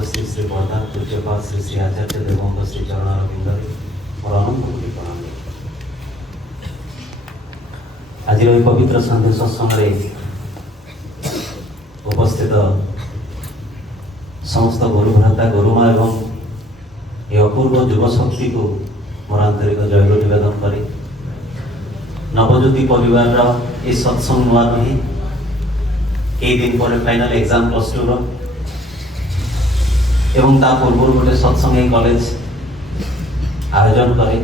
श्री श्री प्रधान पूज्यपाल श्री श्री आचार्य देवों श्री चरणारविंद और अनंत कोटि प्रणाम। आज पवित्र संध्या सत्संग उपस्थित समस्त गुरु भ्राता गुरुमा एवं ये अपूर्व युव शक्ति को मोर आंतरिक जयलो निवेदन करी नवज्योति परिवार ये सत्संग नुआ नहीं कई दिन पर फाइनल एग्जाम +2 रो एवं ता पूर्व गोटे सत्संग कॉलेज आयोजन करे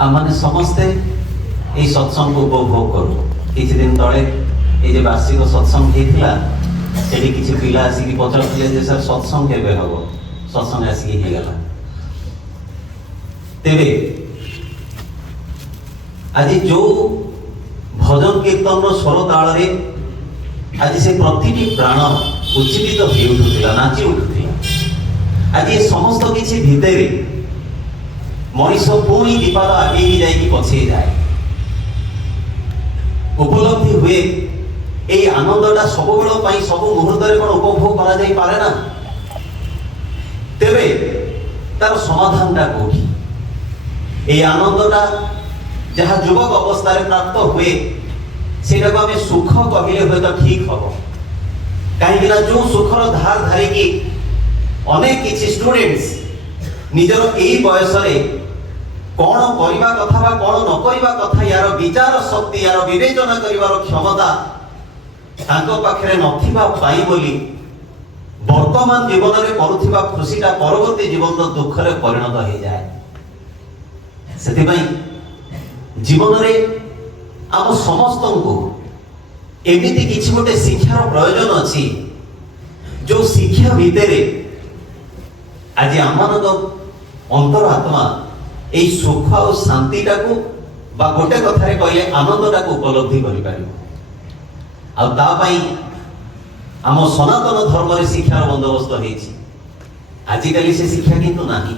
आम मैंने समस्ते ये सत्संग को उपभोग करूँ। किसी दिन तले ये वार्षिक सत्संग होता ये किसी पिला आसिक पचार सर सत्संग केबे हम सत्संग आसिक होगला तेरे आज जो भजन कीर्तन स्वर ताल आज से प्रति प्राण उज्जीवित हो उठुला नाची उठुला। आज ये समस्त किसी भितर मनीष पुणी दीपार आगे ही जाए पछे जाए उपलब्धि हुए ये आनंदटा सब बेल सब मुहूर्त कौन उपभोग करा जाई पारे ना तेरे तार समाधानटा कौटी ये आनंदटा जहाँ युवक अवस्था प्राप्त हुए सेटा को आम सुख कहले हुए तो ठीक हम कहीं जो सुखर धार धारिकी अनेक किसी स्टूडेंट्स निजर यही बयस कौन करवा कथा बा कौन न करवा कथा यार विचार शक्ति यार विवेचना करिवार क्षमता तांको पाखरे नथिबा पाई बोली वर्तमान जीवन में करुथिबा खुशीटा परवर्ती जीवन तो दुख रे परिणत हो जाए। सेथिबाई जीवन में आम समस्त को एमिति किछि गोटे शिक्षार प्रयोजन अछि जो शिक्षा भितर आज आम अंतर आत्मा यही सुख और शांतिटा को बा गोटे कथारे कहले आनंदटा को उपलब्धि करि पारिबो। आम सनातन धर्म रे शिक्षार बंदोबस्त होइछि। आजिकाली से शिक्षा किंतु नाही।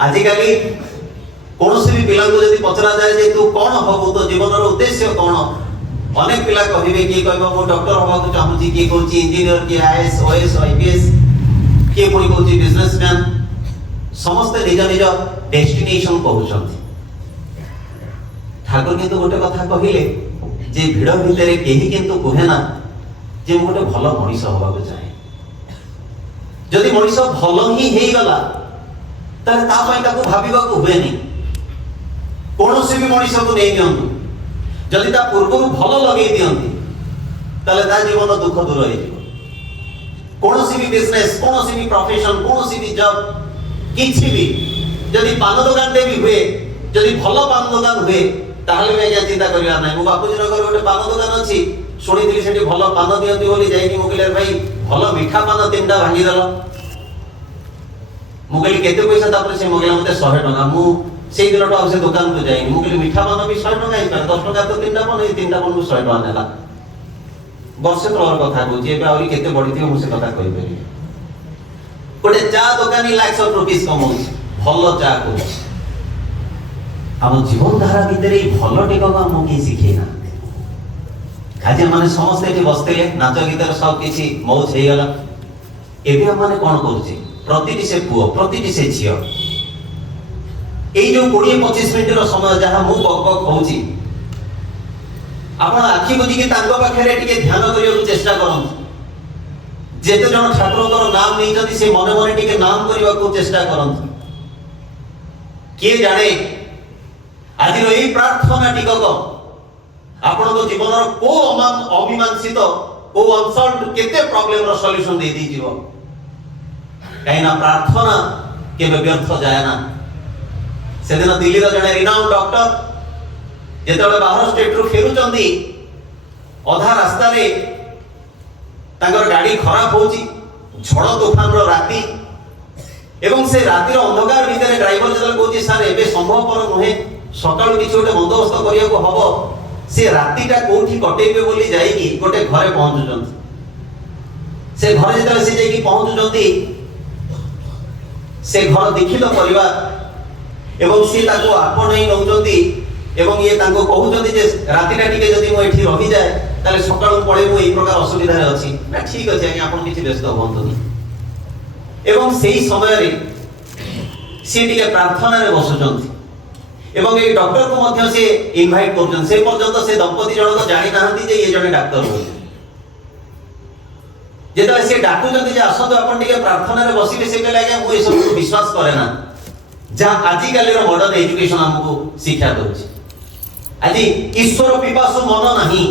आजिकाली कौन से भी पिला को यदि पचरा जाए जे तू कौन हबो तो जीवन रो उद्देश्य कौन अनेक पिला कहिबे कि कहबो मो डॉक्टर हबा को चाहूची कि कहूची इंजीनियर कि आईएएस ओएस आईपीएस कि पुणी कहूची बिजनेसमैन समस्त निज निज डेस्टिनेशन कहउछंती। ठाकुर किंतु गोटे कथा कहिले जे भिड़ भितर केही किंतु कहे ना जे मो गोटे भलो मनीष हबा को चाहे। जदि मनीष भलो ही हेई गला ताले ता पई ताको भाबिबा को हुए नहीं। कौन से भी मनीष को नहीं दियंतु जदि ता पूर्व भल लगे दियंती ताले ता जीवन दुख दूर हो जिवो। कौन सी भी बिजनेस कौन सी भी प्रोफेशन कौन सी भी जॉब किछि भी जदि पान दुकान भी हुए जदि भल पान दुकान हुए ताहले मैं क्या चिंता करिया नै। मो बापूजी नगर गोटे पान दुकान अछि सुनिथिली सेठी भल पान दियंती बोली जाई कि मुकिले भाई भल मीठा पान तीनटा भांगी देलो मुकली केते पैसा तापर से मगला मते 100 टका मु से दिन तो से दुकान को जाइनी मुकली मीठा पान भी 100 टका ही पर 10 टका तो तीनटा पान ए तीनटा पान 100 टका नेला वर्ष तोर कथा को जे आउरी केते बढी थियो मु से कथा कहि पेरी गोटे चा दुकानी लाख ऑफ रुपीस कमाउछ भलो चा को हम जीवन धारा भीतर ही भलो टिक को हम की सिखे ना। आज माने समस्त एठी बसते नाच गीतर सब किछि मौज हे गला एबे हम माने कोन करूछि प्रतिटी से पुओ प्रतिटी से झियो जो 20-25 मिनिट समय जहाँ मु बक बक होउची आपण आखि बुझी तांको पाखरे टिके ध्यान करियो चेष्टा करंतु। जेते जण ठाकुरଙ୍କର नाम नै जति से मने मने टिके नाम करिवा को चेष्टा करंतु। के जाने आज एई प्रार्थना टिकक आपण को जीवन रो को अमीमांसित को अनसॉल्वड केते प्रॉब्लम रो सॉल्यूशन दे दी जीवो काइना प्रार्थना केबे व्यर्थ जाय ना। से दिन दिल्ली रो जने रिनाउंड डॉक्टर जेतबे बाहर स्टेट रो फेरुचंदी अधा रास्ता रे तांकर गाड़ी खराब होची झड़ तूफान रो राती एवं से राती रो अंधकार भीतर ड्राइवर जल कोची सर एबे संभव पर नहे सकाळु किछ गोटे बंदोबस्त करिया को हबो से रातीटा कोठी कटेबे बोली जाईकी गोटे घरे पहुंचुचंती। से घरे जेतबे से जाईकी पहुंचुचंती से घर दीक्षित परिवार एवं सी ताको आपण ही नउचंती एवं ये ताको कहउचंती जे रातीटा टिके जदी मो एठी रहि जाए তাহলে সকাল পড়ে মু এই প্রকার অসুবিধারে অছি না ঠিক আছে আজ্ঞা আপন কিছু ব্যস্ত হুঁতনি এবং সেই সমୟରେ সে টিকে প্রার্থনারে বসুଛନ୍ତି এবং এই ডক্টরକୁ ମଧ୍ୟ ସେ ইনভাইট କରୁଛନ୍ତି ସେ পর্যন্ত ସେ দম্পতি জনক জানি নাହାନ୍ତି যে এই জনে ডাক্তার ବୋଲି যেତେବେଳେ ସେ ଡାକୁଛନ୍ତି ଯେ ଆସନ୍ତୁ ଆପଣ ଟିକେ ପ୍ରାର୍ଥନାରେ ବସିବେ ସେ କହିଲେ ଆଜ୍ଞା ମୁଁ ଏସବୁକୁ ବିଶ୍ୱାସ କରେ ନା ଯାହା ଆଜିକାଲିର ମଡର୍ଣ୍ଣ ଏଜୁକେସନ ଆମକୁ ଶିକ୍ଷା ଦଉଛି ଆଜି ଈଶ୍ୱର ପିପାସୁ ମନ ନାହିଁ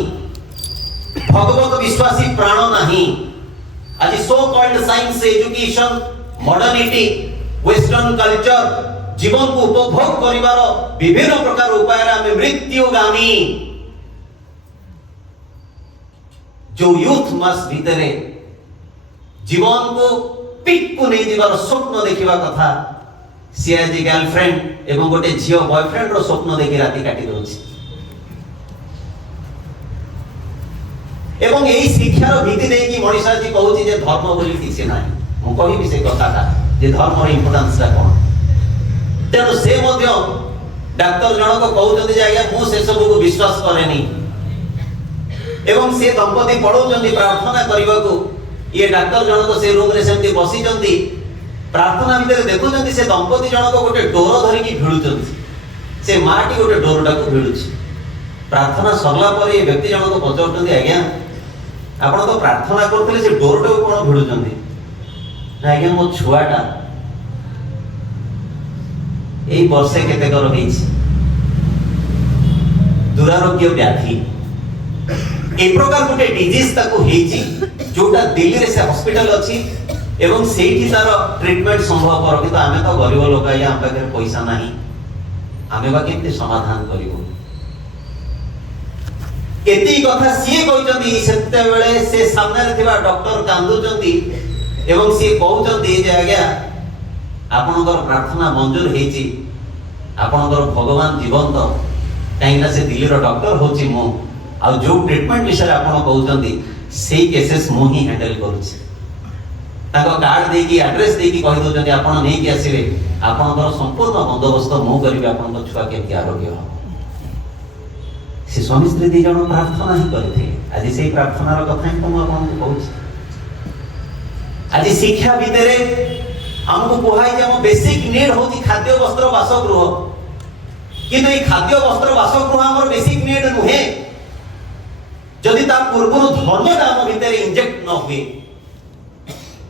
ଭଗବତ ବିଶ୍ୱାସୀ ପ୍ରାଣ ନାହିଁ ଆଜି so called science education modernity western culture জীবনକୁ ଉପଭୋଗ କରିବାର ବିଭିନ୍ନ ପ୍ରକାର ଉପାୟରେ ଆମେ ମୃତ୍ୟୁଗାମୀ ଯୋଉ ୟୁଥ ମାସ ଭିତରେ জীবনକୁ ପିକକୁ ନେଇ ଯିବାର ସ୍ୱପ୍ନ ଦେଖିବା କଥା ସିଏ ଆଜି ଗାର୍ଲଫ୍ରେଣ୍ଡ ଏବଂ ଗୋଟେ ଝିଅ ବୟଫ୍ରେଣ୍ଡର ସ୍ୱପ୍ନ ଦେଖି ରାତି କାଟି ଦଉଛି ଏବଂ ଏହି ଶିକ୍ଷାର ଭିତ୍ତି ଦେଇକି ମଣିଷ ଆଜି କହୁଛି ଯେ ଧର୍ମ ବୋଲି କିଛି ନାହିଁ ମୁଁ କହିବି ସେ କଥାଟା ଯେ ଧର୍ମର ଇମ୍ପୋର୍ଟାନ୍ସଟା କ'ଣ ତେଣୁ ସେ ମଧ୍ୟ ଡାକ୍ତର ଜଣକ କହୁଛନ୍ତି ଯେ ଆଜ୍ଞା ମୁଁ ସେସବୁକୁ ବିଶ୍ୱାସ କରେନି ଏବଂ ସେ ଦମ୍ପତି ପଢ଼ଉଛନ୍ତି ପ୍ରାର୍ଥନା କରିବାକୁ ये डाक्टर जनक से रूम रे सेमती बसिचंती प्रार्थना भितर देखुचंती से दंपति जनक गोटे डोर धरिकी भिडुचंती से माटी गोटे डोरटा को भिडुची प्रार्थना सरला पर ये व्यक्ति जनक पचाउचंती आज्ञा आपण तो प्रार्थना करथले से डोरटा को कोन भिडुचंती ना आज्ञा मो छुआटा एई वर्षे केते कर होईछि दुरारोग्य व्याधि ए प्रकार गोटे डिजीज ताको हेछि जोटा दिल्ली रे से हॉस्पिटल अछि एवं सेठी तार ट्रीटमेंट संभव कर किंतु आमे तो गरीब लोक या हम पाखे पैसा नाही आमे बा केते समाधान करिवो एती कथा सी कहउचंती सेते बेले से सामने रे थिबा डॉक्टर कांदुचंती एवं सी कहउचंती जे आज्ञा आपनकर प्रार्थना मंजूर हेछि आपनकर भगवान जीवंत काइना से दिल्ली रो डॉक्टर होछि मो आ जो ट्रीटमेंट विषय आपण कहउचंती सेही केसेस मु ही हैंडल करूछि ताको कार्ड दे की एड्रेस दे की कहि दोचंती आपण नै की आसीबे आपनकर संपूर्ण बंदोबस्त मु करबे आपनकर छुआ केति आरोग्य हो से स्वामी स्त्री दी जण प्रार्थना ही करथे आज सेही प्रार्थना रो कथा ही तो मु आपन को कहूछि आज शिक्षा भितरे हमको कोहाई जे हम बेसिक नीड होची खाद्य वस्त्र बासगृह किंतु ए खाद्य वस्त्र बासगृह हमर बेसिक नीड नुहे जदि ता पूर्वरु धर्मटा हम भितर इंजेक्ट न हुए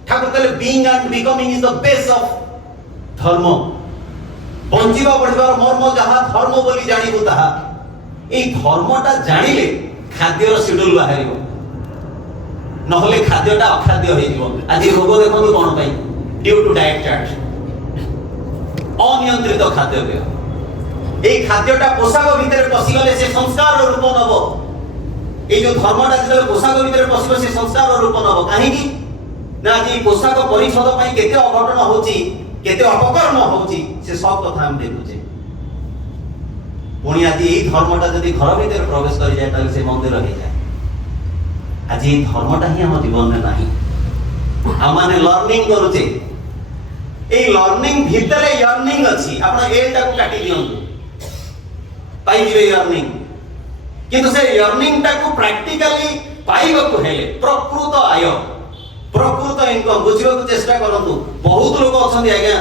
ठाकुर कहले being and becoming is the base of धर्म बंचिबा पड़िबार मर्म जहा धर्म बोली जानिबु ताहा ए धर्मटा जानिले खाद्यर शेड्यूल बाहरिबो नहले खाद्यटा अखाद्य होइजिबो आज रोग देखंतु कोन पई ड्यू टू डाइट चार्ट अनियंत्रित खाद्य ए खाद्यटा पोशाक भितर पसि गले से संस्कार रूप नबो ए जो धर्मटा जब पोशाक भितर पसिबो से संस्कार रूप नबो काहे की ना जी पोशाक परिषद पई केते अघटन होची केते अपकर्म होची से सब कथा हम देखुचे पुणी आज ए धर्मटा जदी घर भितर प्रवेश करि जाय ताले से मंदिर हो जाय आज ए धर्मटा ही हम जीवन में नाही हम माने लर्निंग करूचे ए लर्निंग भितरे यर्निंग अछि आपण एटा को काटी दियंतु पाई दिबे यर्निंग किंतु से यर्निंग टा को प्रैक्टिकली पाइबा को हेले प्रकृत आय प्रकृत इनकम बुझिबा को चेष्टा करंतु बहुत लोग अछंती आज्ञा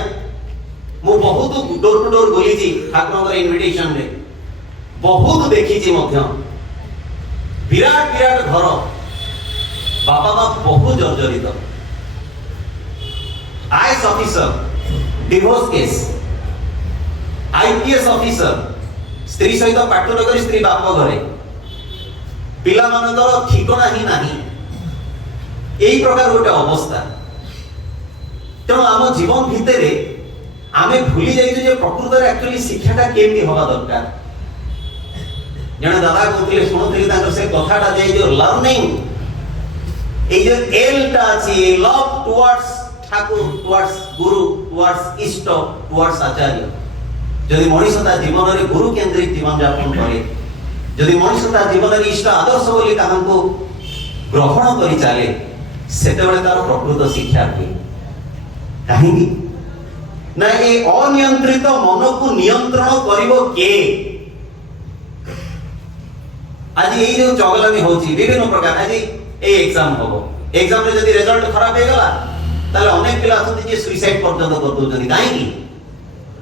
मु बहुत डोर टू डोर बोली छी ठाकुरଙ୍କର इनविटेशन रे बहुत देखी छी मध्य विराट विराट घर बाबा मां बहुत जर्जरित IAS officer divorce case IPS officer स्त्री सहित पाठ नगरी स्त्री बाप घरे पिला मानकर ठिकना ही नाही एई प्रकार गोटे अवस्था तेणु आम जीवन भितर आमे भूली जाइछु जे प्रकृत रे एक्चुअली शिक्षाटा केमती होबा दरकार जने दादा कहथिले सुनुथिले ताकर से कथाटा जे जो लर्निंग ए जो एलटा अछि लव टुवर्ड्स ठाकुर टुवर्ड्स गुरु टुवर्ड्स इष्ट टुवर्ड्स आचार्य जदि मनुष्य ता जीवन रे गुरु केंद्रित जीवन यापन करे जदि मनुष्य ता जीवन रे इष्ट आदर्श बोली ताहांको ग्रहण करि चाले सेते बेले तार प्रकृत शिक्षा हुए काहेकि ना ए अनियंत्रित मन को नियंत्रण करिवो के आज ये जो चगलामी होची विभिन्न प्रकार आज ए एग्जाम होबो एग्जाम रे जदी रिजल्ट खराब हे गला ताले अनेक पिला अछंती जे सुसाइड पर्यंत कर दोजनी काहे की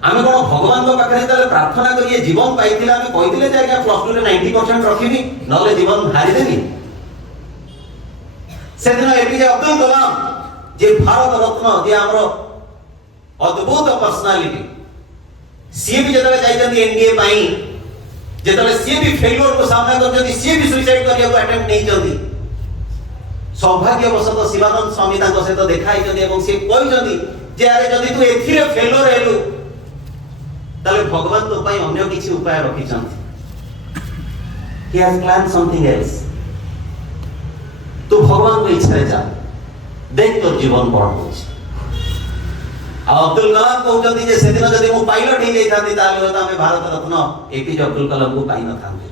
आमे कोन भगवान को पाखरे ताले प्रार्थना करिए जीवन पाइथिला आमे कहिथिले जे आज्ञा प्लस 2 रे 90% रखिबी नले जीवन हारि देबी सेदिन एपीजे अब्दुल कलाम जे भारत रत्न जे हमरो अद्भुत पर्सनालिटी सी भी जतले जाइतंती एनडीए पाई जतले सी भी फेलियर को सामना करजंती सी भी सुसाइड करिया को अटेम्प्ट नै जंती सौभाग्यवशत शिवानंद स्वामी तांको सहित देखा हिचंती एवं से कहजंती जे अरे जदी तू एथिरे फेलियर हेलु ताले भगवान तो पई अन्य किछि उपाय रखिचंती he has plan something else तू भगवान को इच्छा जा देख तो जीवन बड़ होछि अब्दुल कलाम कहते जे सेदिन जदि मु पायलट ही जाई थांती ताले होता हमें भारत रत्न एपीजे अब्दुल कलाम को पाई न थांते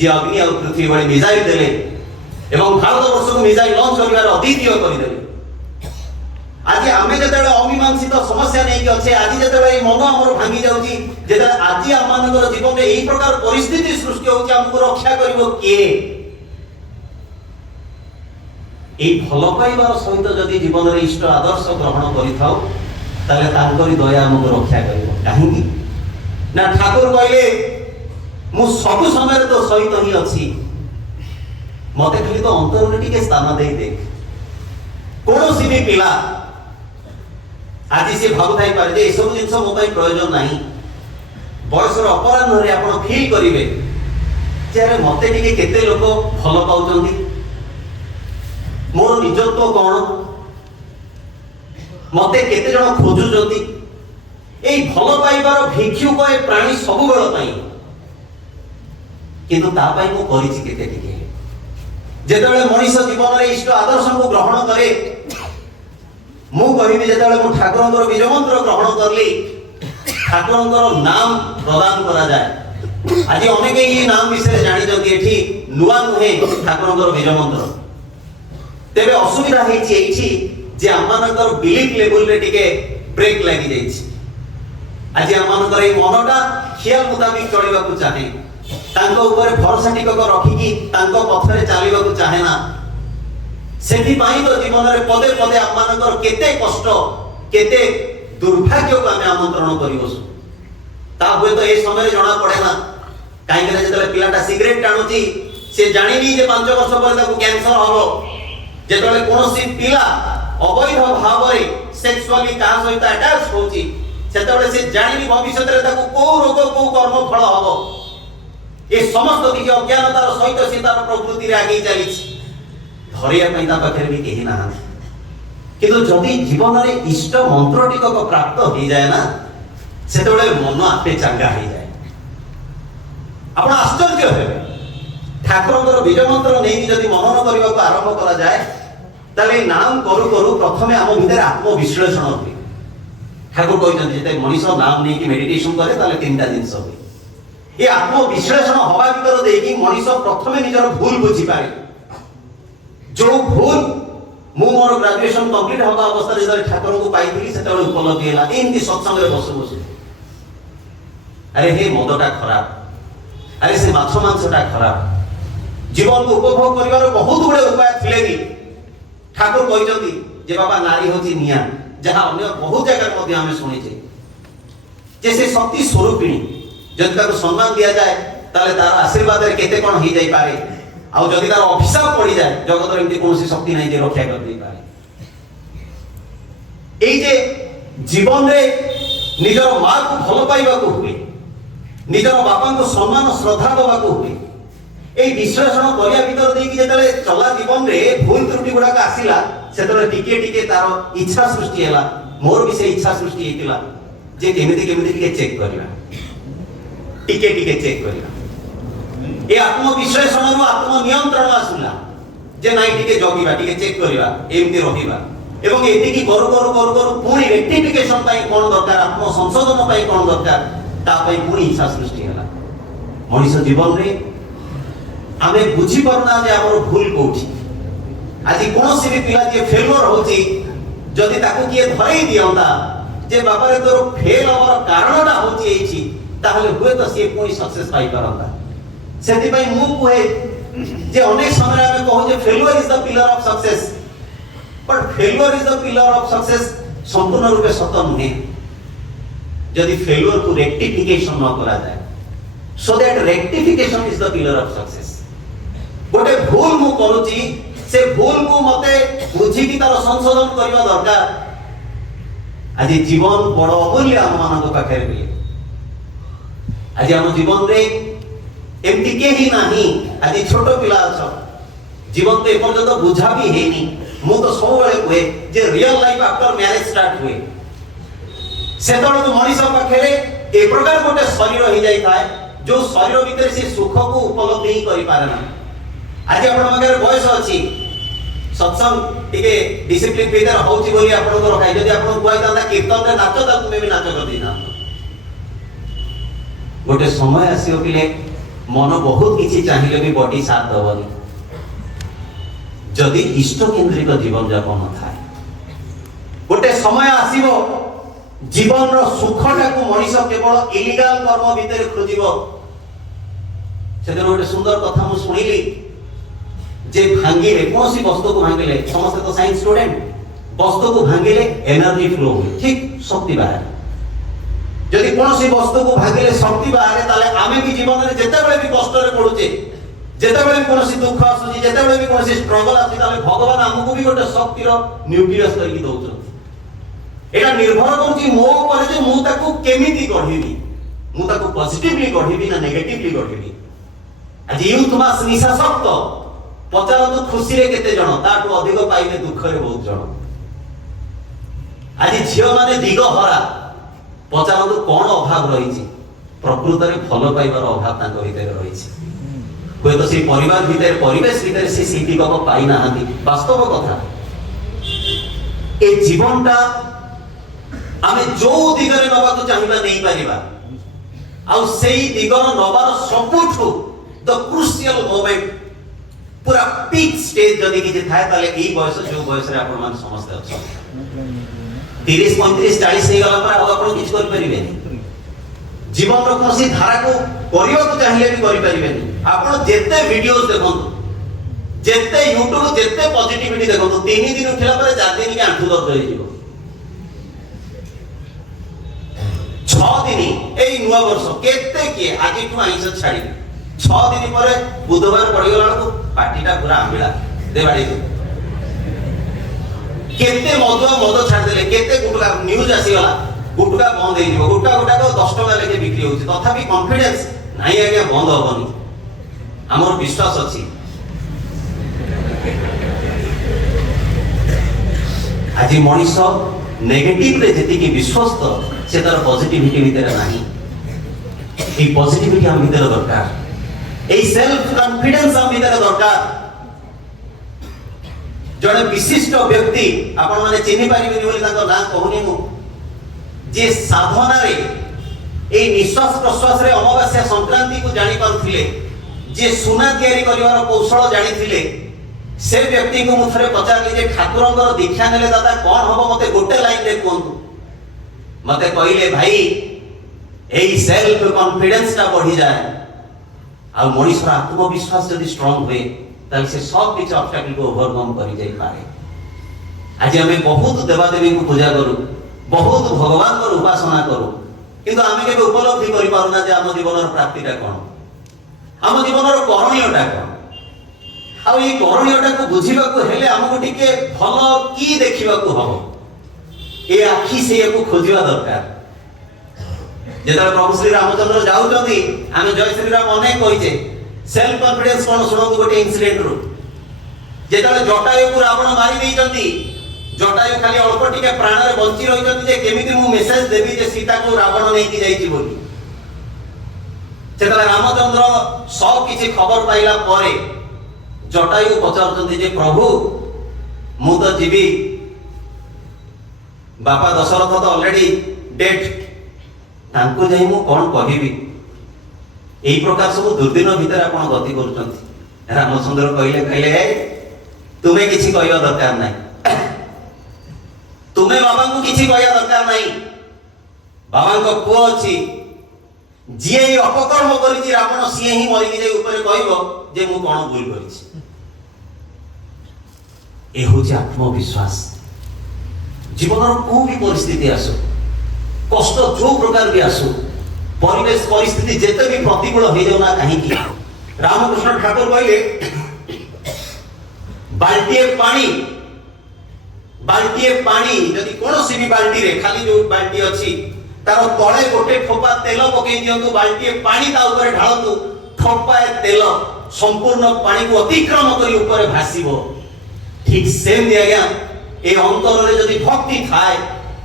जे अग्नि और पृथ्वी बड़ी मिसाइल देले एवं भारत वर्ष को मिसाइल लॉन्च करिवार अद्वितीय करि देले आज आमे जतले अमीमांसित समस्या नै कि अछि आज जतले मन हमर भांगी जाउची जतले आज हमनकर जीवन में एही प्रकार परिस्थिति सृष्टि होउची हमको रक्षा करिवो किए ए भलो पाइबार सहित जदि जीवन रे इष्ट आदर्श ग्रहण करिथाउ ताले तांकरी दया हमको रक्षा करिवो काहेकि ना ठाकुर कहले मु सब समय तो सहित ही अछि मते खाली तो अंतर रे टिके स्थान देई दे कोनोसी भी पिला आज से भाबु थाई पारे जे सब जिंस मो पई प्रयोजन नाही बयसर अपराध रे आपण फील करिवे जे अरे मते टिके केते लोक भलो पाउचंती मोर निजत्व कोन मते केते जण खोजुचंती एई भलो पाइबार भिक्षुक ए प्राणी सब बेल पई किंतु ता पई मो करिछि केते टिके जेतेबेले मनुष्य जीवन रे इष्ट आदर्श को ग्रहण करे मु कहिबि जेतेबेले मु ठाकुरंकर बीज मंत्र ग्रहण करली ठाकुरंकर नाम प्रदान करा जाय आज अनेक ई नाम विषय जानि जंती एठी नुवा नुहे ठाकुरंकर बीज मंत्र तेबे असुविधा हेछि एठी जे आमानकर बिलीफ लेवल रे टिके ब्रेक लागि जाइछि आज आमानकर ए मनटा ख्याल मुताबिक चलिबा को चाहे तांको ऊपर भरोसा टिकक रखिकी तांको पथरे चलिबा को चाहे ना सेठी पाई तो जीवन रे पदे पदे आमानकर केते कष्ट केते दुर्भाग्य को आमे आमंत्रण करिवसु ता होय तो ए समय जणा पड़े ना काहे के जतले पिलाटा सिगरेट टाणुची से जानिनी जे 5 वर्ष पर ताको कैंसर हबो जेतले कोनोसी पिला अवैध भाव रे सेक्सुअली का सहित अटैच होची सेतबे से जानिनी भविष्य रे ताको को रोग को कर्म फल हबो ए समस्त दिग अज्ञानतार सहित सीतार प्रकृति रे आगे चली धरिया पई ता पाखरे भी केही ना किंतु जदि जीवन रे इष्ट मंत्र टिकक प्राप्त हो जाए ना सेतबे मन आपे चांगा हो जाए आपण आश्चर्य हेबे ठाकुरंकर बीज मंत्र नै कि जदि मनन करबा को आरंभ करा जाए ताले नाम करू करू प्रथमे हम भीतर आत्म विश्लेषण होई ठाकुर कहते जेते मनुष्य नाम नै कि मेडिटेशन करे ताले तीनटा जिंस होई ये आत्म विश्लेषण हवा भीतर देकी मनुष्य प्रथमे निजर भूल बुझी पारे जो भूल मु मोर ग्रेजुएशन कंप्लीट होगा अवस्था रे ठाकुर को पाइथिली सेतबे उपलब्धि हैला एंती सत्संग रे बसु बसु अरे हे मदटा खराब अरे से माछ मांसटा खराब जीवन को उपभोग करिवार बहुत गुडे उपाय थिले भी ठाकुर कहिजंती जे बाबा नारी होची निया जहा अन्य बहुत जगह मध्ये हमें सुनि जे जैसे शक्ति स्वरूपिणी जदि ताको सम्मान दिया जाए ताले तार आशीर्वाद रे केते कोन ही जाई पारे आ जदि तार अभिशाप पड़ी जाए जगत रे एमती कोनसी शक्ति नै जे रक्षा कर दे पारे एई जे जीवन रे निजर मां को भलो पाइबा को हुए निजर बापा को सम्मान श्रद्धा देबा को हुए एई विश्लेषण करिया भीतर दे कि जेतले चला जीवन रे भूल त्रुटि गुडा का आसीला सेतले टिके टिके तार इच्छा सृष्टि हैला मोर भी से इच्छा सृष्टि हेतिला जे केमिति टिके चेक करिवा टिके टिके चेक करिवा ए आत्म विश्लेषण रो आत्म नियंत्रण आसुला जे नाइ टिके जगिबा टिके चेक करिवा एमति रहिबा एवं एति की करू करू करू करू पूरी रेक्टिफिकेशन पई कोन दरकार आत्म संशोधन पई कोन दरकार ता पई पूरी इच्छा सृष्टि हैला मनुष्य जीवन रे आमे बुझी परना जे हमर भूल कोठी आज कोनोसी भी पिला जे फेलियर होची जदि ताको किए धरै दियंता जे बाबा रे तोर फेल होवर कारणटा होची एची ताहले हुए तो से पुणी सक्सेस पाई करंता ସେଥିପାଇଁ ମୁଁ କୁହେ ଯେ ଅନେକ ସମୟରେ ଆମେ କହୁ ଯେ failure is the pillar of success, but failure is the pillar of success ସମ୍ପୂର୍ଣ୍ଣ ରୂପେ ସତ ନୁହେଁ ଯଦି ଫେଲୁଅର କୁ ରେକ୍ଟିଫିକେशन न କରାଯାଏ। So that rectification is the pillar of success. ଗୋଟେ ଭୁଲ ମୁଁ କରୁଛି, ସେ ଭୁଲ କୁ ମତେ ବୁଝିକି ତାର ସଂଶୋଧନ କରିବା ଦରକାର। ଆଜି ଜୀବନ ବଡ଼ ଅମୂଲ୍ୟ ଆମ ମାନଙ୍କ ପାଖରେ ମିଳେ। ଆଜି ଆମ ଜୀବନରେ ଏମିତି କେହି ନାହିଁ, ଆଜି ଛୋଟ ପିଲା ଅଛ, ଜୀବନ ତ ଏପର୍ଯ୍ୟନ୍ତ ବୁଝା ବି ହେଇନି। ମୁଁ ତ ସବୁବେଳେ କୁହେ ଯେ real life after marriage start ହୁଏ। ସେତେବେଳକୁ ମଣିଷ ପାଖରେ ଏ ପ୍ରକାର ଗୋଟେ ଶରୀର ହେଇଯାଇଥାଏ ଯୋଉ ଶରୀର ଭିତରେ ସେ ସୁଖକୁ ଉପଲବ୍ଧି ହିଁ କରିପାରେ ନା। ଆଜି ଆପଣଙ୍କ ପାଖରେ ବୟସ ଅଛି, ସତ୍ସଙ୍ଗ ଟିକେ ଡିସିପ୍ଲିନ ଭିତରେ ହଉଛି ବୋଲି ଆପଣଙ୍କୁ ରଖାଇ, ଯଦି ଆପଣଙ୍କୁ କୁହାଇଥାନ୍ତା କୀର୍ତ୍ତନରେ ନାଚ, ତାହେଲେ ତୁମେ ବି ନାଚ କରିଦେଇଥାନ୍ତ। ଗୋଟେ ସମୟ ଆସିବ ପିଲେ, ମନ ବହୁତ କିଛି ଚାହିଁଲେ ବି ବଡି ସାଥ ଦେବନି ଯଦି ଇଷ୍ଟ କେନ୍ଦ୍ରିକ ଜୀବନ ଯାପନ ଥାଏ। ଗୋଟେ ସମୟ ଆସିବ ଜୀବନର ସୁଖଟାକୁ ମଣିଷ କେବଳ ଇଲିଗାଲ କର୍ମ ଭିତରେ ଖୋଜିବ। ସେଦିନ ଗୋଟେ ସୁନ୍ଦର କଥା ମୁଁ ଶୁଣିଲି ଯେ ଭାଙ୍ଗିଲେ, କୌଣସି ବସ୍ତୁକୁ ଭାଙ୍ଗିଲେ, ସମସ୍ତେ ତ ସାଇନ୍ସ ଷ୍ଟୁଡେଣ୍ଟ, ବସ୍ତୁକୁ ଭାଙ୍ଗିଲେ ଏନର୍ଜି ଫ୍ଲୋ ହୁଏ, ଠିକ ଶକ୍ତି ବାହାରେ। ଯଦି କୌଣସି ବସ୍ତୁକୁ ଭାଙ୍ଗିଲେ ଶକ୍ତି ବାହାରେ, ତାହେଲେ ଆମେ ବି ଜୀବନରେ ଯେତେବେଳେ ବି କଷ୍ଟରେ ପଡୁଛେ, ଯେତେବେଳେ ବି କୌଣସି ଦୁଃଖ ଆସୁଛି, ଯେତେବେଳେ ବି କୌଣସି ଷ୍ଟ୍ରଗଲ ଆସୁଛି, ତାହେଲେ ଭଗବାନ ଆମକୁ ବି ଗୋଟେ ଶକ୍ତିର ନ୍ୟୁକ୍ଲିୟସ୍ କରିକି ଦଉଛନ୍ତି। এটা ନିର୍ଭର କରୁଛି ମୋ ଉପରେ ଯେ ମୁଁ ତାକୁ କେମିତି ଗଢିବି, ମୁଁ ତାକୁ ପଜିଟିଭଲି ଗଢିବି ନା ନେଗେଟିଭଲି ଗଢିବି। ଆଜି ୟୁଥ ମାସ ନିଶାସକ୍ତ, ପଚାରନ୍ତୁ ଖୁସିରେ କେତେ ଜଣ, ତାଠୁ ଅଧିକ ପାଇବେ ଦୁଃଖରେ ବହୁତ ଜଣ। ଆଜି ଝିଅ ମାନେ ଦିଗହରା, ପଚାରନ୍ତୁ କଣ ଅଭାବ ରହିଛି, ପ୍ରକୃତରେ ଭଲ ପାଇବାର ଅଭାବ ତାଙ୍କ ଭିତରେ ରହିଛି। ହୁଏତ ସେଇ ପରିବାର ଭିତରେ, ପରିବେଶ ଭିତରେ ସେ ସେଇ ଦିଗକ ପାଇନାହାନ୍ତି। ବାସ୍ତବ କଥା, ଏ ଜୀବନଟା ଆମେ ଯୋଉ ଦିଗରେ ନବାକୁ ଚାହିଁବା ନେଇପାରିବା। ଆଉ ସେଇ ଦିଗର ନବାର ସବୁଠୁ ଦ କ୍ରୁସିଆଲ ମୋମେଣ୍ଟ, ପୁରା ପିକ୍ ଷ୍ଟେଜ ଯଦି କିଛି ଥାଏ, ତାହେଲେ ଏଇ ବୟସ, ଯୋଉ ବୟସରେ ଆପଣ ମାନେ ସମସ୍ତେ ଅଛନ୍ତି। 30, 35, 40 ହେଇଗଲା ପରେ ଆଉ ଆପଣ କିଛି କରିପାରିବେନି। ଜୀବନର କୌଣସି ଧାରାକୁ କରିବାକୁ ଚାହିଁଲେ ବି କରିପାରିବେନି। ଆପଣ ଯେତେ ଭିଡିଓସ୍ ଦେଖନ୍ତୁ, ଯେତେ ୟୁଟ୍ୟୁବ, ଯେତେ ପଜିଟିଭିଟି ଦେଖନ୍ତୁ, 3 ଦିନ ଉଠିଲା ପରେ 4 ଦିନ କି ଆଣ୍ଠୁ ଦର୍ଦ ହେଇଯିବ। 6 ଦିନ ଏଇ ନୂଆ ବର୍ଷ କେତେ କିଏ ଆଜିଠୁ ଆଇଁଷ ଛାଡି, 6 ଦିନ ପରେ ବୁଧବାର ପଡିଗଲା ବେଳକୁ ପାଟିଟା ପୁରା ଆମ୍ବିଳା, ଦେବାଡି କେତେ ମଦ ଛାଡ଼ିଦେଲେ, କେତେ ଗୁଟୁକା ନ୍ୟୁଜ ଆସିଗଲା, ଗୁଟୁକା ବନ୍ଦ ହେଇଯିବ, ଗୁଟୁକା 10 ଟଙ୍କା ଲେଖେ ବିକ୍ରି ହଉଛି, ତଥାପି କନଫିଡେନ୍ସ ନାହିଁ ଆଜ୍ଞା ବନ୍ଦ ହବନି। ଆମର ବିଶ୍ୱାସ ଅଛି। ଆଜି ମଣିଷ ନେଗେଟିଭରେ ଯେତିକି ବିଶ୍ୱସ୍ତ, ସେ ତାର ପଜିଟିଭିଟି ଭିତରେ ନାହିଁ। এই পজিটিভিটি ଆମ ଭିତରେ ଦରକାର, এই ସେଲ୍ଫ କନଫିଡେନ୍ସ ଆମ ଭିତରେ ଦରକାର। ଜଣେ ବିଶିଷ୍ଟ ବ୍ୟକ୍ତି, ଆପଣ ମାନେ ଚିହ୍ନି ପାରିବେନି ବୋଲି ତାଙ୍କ ନାଁ କହୁନି ମୁଁ, ଯେ ସାଧନାରେ এই ନିଶ୍ୱାସ ପ୍ରଶ୍ୱାସରେ ଅମାବାସ୍ୟା ସଂକ୍ରାନ୍ତିକୁ ଜାଣି ପାରୁଥିଲେ, ଯେ ସୁନା ତିଆରି କରିବାର କୌଶଳ ଜାଣିଥିଲେ, ସେ ବ୍ୟକ୍ତିଙ୍କୁ ମୁଁ ଥରେ ପଚାରିଲି ଯେ ଠାକୁରଙ୍କର ଦୀକ୍ଷା ନେଲେ ଦାଦା କଣ ହବ, ମତେ ଗୋଟେ ଲାଇନରେ କୁହନ୍ତୁ। ମତେ କହିଲେ ଭାଇ এই সেলফ কনফিডেন্সটা বঢ়িযায়, আর মଣିষর আত্মবিশ্বাস যদি স্ট্রং हुए, তাহলে সে সব কিছু অবস্টাকলকে ওভারকম করে যাই পারে। আজ আমি বহুত দেবাদেবীকে পূজা করু, বহুত ভগবানଙ୍କର উপাসনা করু, কিন্তু আমি কেবে উপলব্ধি করি পারু না যে ଆମ জীবনের প্রাপ্তিটা কোন, ଆମ জীবনের করণীয়টা কোন। ଆଉ এই করণীয়টাକୁ ବୁଝିବାକୁ ହେଲେ ଆମକୁ ଟିକେ ଭଲ কি ଦେଖିବାକୁ ହବ, ଏ ଆଖି ସେଇକୁ ଖୋଜିବା ଦରକାର। যেତେବେଳେ ପ୍ରଭୁ ଶ୍ରୀ ରାମଚନ୍ଦ୍ର ଯାଉଛନ୍ତି, ଆମେ ଜୟ ଶ୍ରୀରାମ ଅନେକ କହିଛେ, ସେଲ୍ଫ କନଫିଡେନ୍ସ କଣ ଶୁଣନ୍ତୁ ଗୋଟେ ଇନସିଡେଣ୍ଟରୁ। ଯେତେବେଳେ ଜଟାୟୁକୁ ରାବଣ ମାରି ଦେଇଛନ୍ତି, ଜଟାୟୁ ଖାଲି ଅଳ୍ପ ଟିକେ ପ୍ରାଣରେ ବଞ୍ଚି ରହିଛନ୍ତି ଯେ କେମିତି ମୁଁ ମେସେଜ ଦେବି ଯେ ସୀତାକୁ ରାବଣ ନେଇକି ଯାଇଛି ବୋଲି। ସେତେବେଳେ ରାମଚନ୍ଦ୍ର ସବୁ କିଛି ଖବର ପାଇଲା ପରେ ଜଟାୟୁ ପଚାରୁଛନ୍ତି ଯେ ପ୍ରଭୁ ମୁଁ ତ ଯିବି, ବାପା ଦଶରଥ ତ ଅଲରେଡି ଡେଡ୍, ତାଙ୍କୁ ଯାଇ ମୁଁ କଣ କହିବି। এই প্রকার সব দুর্দিন ভিতরে আপনার গতি করছেন। রামচন্দ্র কহিলে কহিলে তুমি কিছু কহিবা দরকার নাই, তুমি বাবাঙ্কু কিছু কহিবা দরকার নাই। বাবাঙ্ক পুଅ ଅଛି, जी अपकर्म करिछि रावण सी ही मरिकी जाई ऊपर कहबो जे मु कोन भूल करिछि। ए होछि आत्मविश्वास। जीवन को भी परिस्थिति आसो, कष्ट जो प्रकार भी आसो, परिवेश परिस्थिति जेते भी प्रतिकूल हो जाऊ ना कहीं रामकृष्ण ठाकुर कहले बाल्टीए पानी जदि कौन सी भी बाल्टी रे खाली जो बाल्टी अच्छी तार तले गोटे ठोपा तेल पकई दियंतु, बाल्टीए पानी ता ऊपर ढालतु, ठोपाए तेल संपूर्ण पानी को अतिक्रम करी ऊपर भासीबो। ठीक सेम आज्ञा ए अंतर रे जदि भक्ति थाए,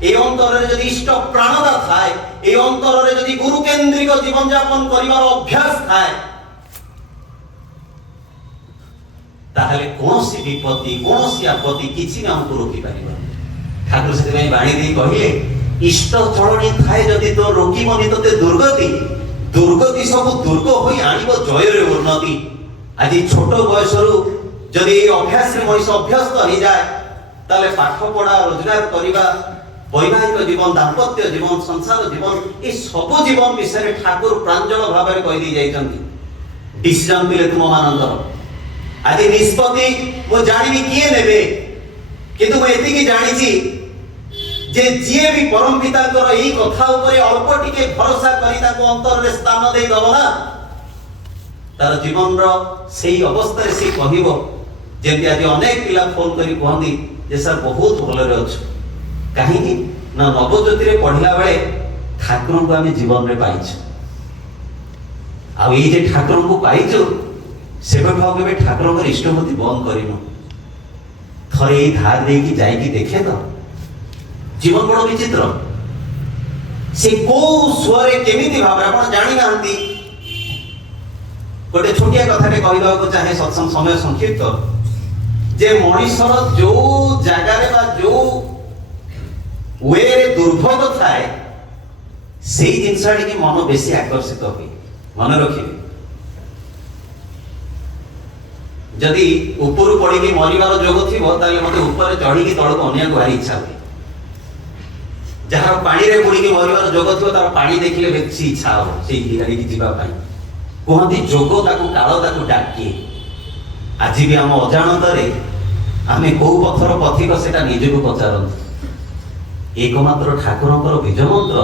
ए अंतर रे जदि इष्ट प्राणदा थाए, ए अंतर रे जदि गुरु केंद्रिक जीवन यापन करिवार अभ्यास थाए, ताहले कोनसी विपत्ति कोनसी आपत्ति किछि ना हमको रोकी पारिबा। ठाकुर से में बाणी दे कहिले इष्ट चरणी थाए जदि तो रोकी मनि तते दुर्गति सब दुर्ग होई आनिबो जय रे उन्नति। आज छोट बयसरु जदि ए अभ्यास रे मनिष अभ्यस्त हो जाए ताले पाठ पढ़ा रोजगार करिबा वैवाहिक जीवन दाम्पत्य जीवन संसार जीवन ए सब जीवन विषय ठाकुर प्रांजल भाव में कहि दी जाइछन्ति। डिसीजन मिले तुम मानंदर आज निष्पत्ति मो जानिबी किए नेबे, किंतु मैं एतिकी जानिछि जे जिए भी परम पितांकर एही कथा ऊपर अल्प टिके भरोसा करी ताको अंतर रे स्थान देई दबो ना तार जीवन रो सेही अवस्था रे से कहिबो। जेमति आज अनेक पिला फोन करी कहंदी जे सर बहुत भले रे अछि, काहे ना नवज्योति रे पढिला बेले ठाकुर को आमे जीवन रे पाइछु, आ ए जे ठाकुर को पाइछु सेबे भाव के ठाकुर को इष्टमति बंद करिनो। थरे ए धार दे की जाई की देखे तो जीवन बड़ विचित्र। से को स्वरे केमिति भाव आपण जानि नांती। गोटे छोटिया कथाटे कहिबा को चाहे सत्संग समय संक्षिप्त जे मनीषर जो जगह रे बा जो वे रे दुर्भोग थाए सेही जिनसाडी की मन बेसी आकर्षित होई। मन रखिबे जदि ऊपर पड़ी की मरिबार जोग थिबो ताले मते ऊपर चढ़ी की तळको अनिया को भारी इच्छा हुए। जहार पानी रे बुड़ी की मरिबार जोग थिबो तार पानी देखिले बेसी इच्छा हो सेही गाड़ी की जीवा पाई। कहती जोग ताकू काल ताकू डाके। आज भी आम अजाणत रे आमे को पथर पथिक सेटा निजको पचारंतु। एकमात्र ठाकुरंकर बीज मंत्र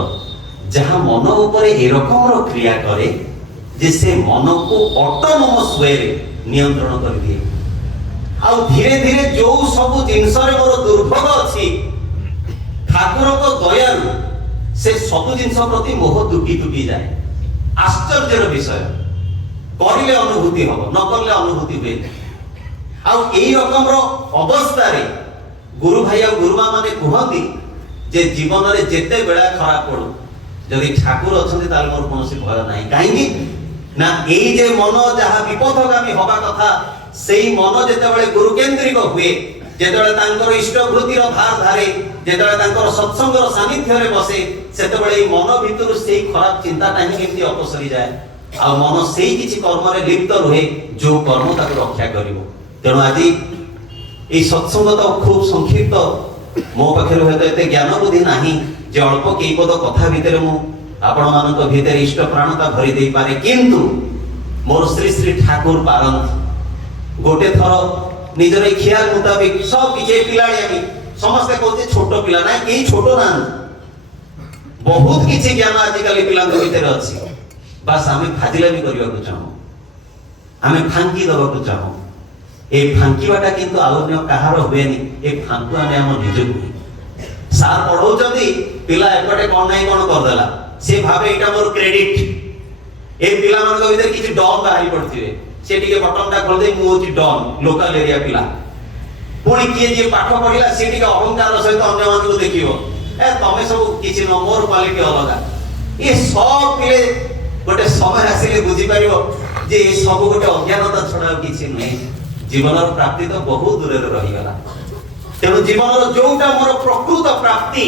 जहां मन ऊपर ए रकम रो क्रिया करे जे से मन को ऑटोनोमस वे रे नियंत्रण कर दिए। आ धीरे धीरे जो सब जिनस रे मोर दुर्भोग अछि ठाकुर को दया से सब जिनस प्रति मोह टूटी जाए। आश्चर्यर विषय करिले अनुभूति हबो न करले अनुभूति हुए। आ एई रकम रो अवस्था रे गुरु भाई आ गुरुमा माने कहती जे जीवन रे जेते बेला खराब पड़ू जदि ठाकुर अछंती ताल मोर कोनोसी भय नाही। काहेकि ना एई जे मन जहा विपथगामी हवा कथा सेई मन जेतेबेले गुरु केंद्रिक हुए, जेतेबेले तांकर इष्ट वृत्तिर धार धारे, जेतेबेले तांकर सत्संगर सानिध्य रे बसे सेतेबेले एई मन भितरु सेई खराब चिंता नाही केमति अपसरी जाए आ मन सेई किछि कर्म रे लिप्त रहे जो कर्म ताको रक्षा करिवो। तेणु आज एई सत्संग तो खूब संक्षिप्त मो पाखे होते एते ज्ञान बुद्धि नाही जे अल्प केई पद कथा भितरे मु आपण मानक भितर इष्ट प्राणता भरी दे पारे, किंतु मोर श्री श्री ठाकुर पारंत गोटे थर निजर ख्याल मुताबिक सब किछे पिलाड़ी आमी समस्त कहते छोट पिला ना केई छोट ना बहुत किछि ज्ञान आजिकली पिला भितर अछि। बस आमे फाजिलामी करबा को चाहू, आमे फांकी दबा को चाहू। ए फांकीवाटा किंतु आउन्य कहार होबेनी। ए फांकु आमे हम निजକୁ सार पढौचंदी पिला एपटे कोन नाही कोन कर देला से भाबे एटा मोर क्रेडिट। ए पिला मन को भीतर किछि डॉन बाहरी पड़थिबे से टिके बटन टा खोल दे मु होची डॉन लोकल एरिया पिला। पुणी किए जे पाठ पढिला से टिके अहंकार सहित अन्य मान को देखियो ए तमे सब किछि न मोर क्वालिटी अलगा। ए सब पिले गोटे समय आसिले बुझी परिबो जे ए सब गोटे अज्ञानता छडा किछि नै। जीवनर प्राप्ति तो बहुत दूर रे रहि गला। तेणु जीवनर जोटा मोर प्रकृत प्राप्ति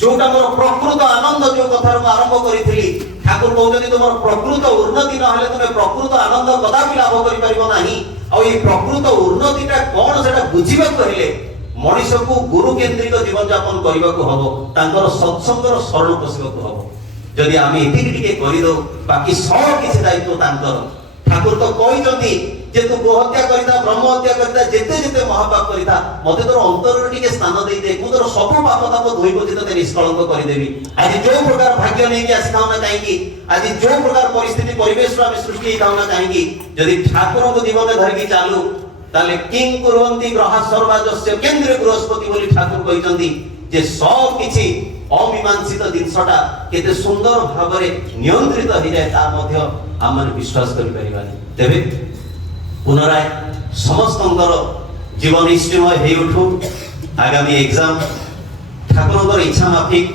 जोटा मोर प्रकृत आनंद जो कथार आरंभ करी ठाकुर कहते तुम प्रकृत उन्नति ना तुम प्रकृत आनंद कदापि लाभ कर पारिबो नाही। आ ये प्रकृत उन्नतिटा कौन सेटा बुझिबा कहले मनीष को गुरु केंद्रिक जीवन यापन करने को हम तांकर सत्संगर शरण पशिबा को हम। যদি আমি এତିକି ଟିକେ କରିଦେଉ ବାକି ସବୁ କିଛି ଦାୟିତ୍ୱ ତାଙ୍କର। ଠାକୁର ତ କହିଛନ୍ତି ଯେ ତୁ ଗୋହତ୍ୟା କରିଥା, ବ୍ରହ୍ମ ହତ୍ୟା କରିଥା, ଯେତେ ଯେତେ ମହାପାପ କରିଥା, ମତେ ତୋର ଅନ୍ତରରେ ଟିକେ ସ୍ଥାନ ଦେଇଦେ, ମୁଁ ତୋର ସବୁ ପାପ ତାପ ଧୋଇ ପୋଛି ତତେ ନିଷ୍କଳଙ୍କ କରିଦେବି। ଆଜି ଯୋଉ ପ୍ରକାର ଭାଗ୍ୟ ନେଇକି ଆସିଥାଉ ନା କାହିଁକି, ଆଜି ଯୋଉ ପ୍ରକାର ପରିସ୍ଥିତି ପରିବେଶରୁ ଆମେ ସୃଷ୍ଟି ହେଇଥାଉ ନା କାହିଁକି, ଯଦି ଠାକୁରଙ୍କୁ ଜୀବନରେ ଧରିକି ଚାଲୁ ତାହେଲେ କିଂ କୁରନ୍ତି ଗ୍ରହ ସର୍ବାଜସ୍ୟ କେନ୍ଦ୍ରେ ବୃହସ୍ପତି ବୋଲି ଠାକୁର କହିଛନ୍ତି ଯେ ସବୁ କିଛି ଅମୀମାଂସିତ ଜିନିଷଟା କେତେ ସୁନ୍ଦର ଭାବରେ ନିୟନ୍ତ୍ରିତ ହେଇଯାଏ ତା ମଧ୍ୟ ଆମେ ବିଶ୍ୱାସ କରିପାରିବାନି। ତେବେ ପୁନରାୟ ସମସ୍ତଙ୍କର ଜୀବନ ଇଷ୍ଟମୟ ହେଇ ଉଠୁ। ଆଗାମୀ ଏକ୍ସାମ ଠାକୁରଙ୍କର ଇଚ୍ଛା ମାଫିକ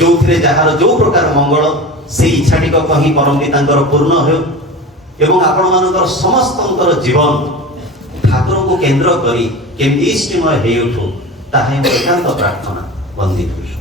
ଯୋଉଥିରେ ଯାହାର ଯୋଉ ପ୍ରକାର ମଙ୍ଗଳ ସେଇ ଇଚ୍ଛାଟିକ କହି ପରମ ପିତାଙ୍କର ପୂର୍ଣ୍ଣ ହେଉ ଏବଂ ଆପଣମାନଙ୍କର ସମସ୍ତଙ୍କର ଜୀବନ ଠାକୁରଙ୍କୁ କେନ୍ଦ୍ର କରି କେମିତି ଇଷ୍ଟମୟ ହେଇ ଉଠୁ ତାହା ହିଁ ଏକାନ୍ତ ପ୍ରାର୍ଥନା। ବନ୍ଦିତ।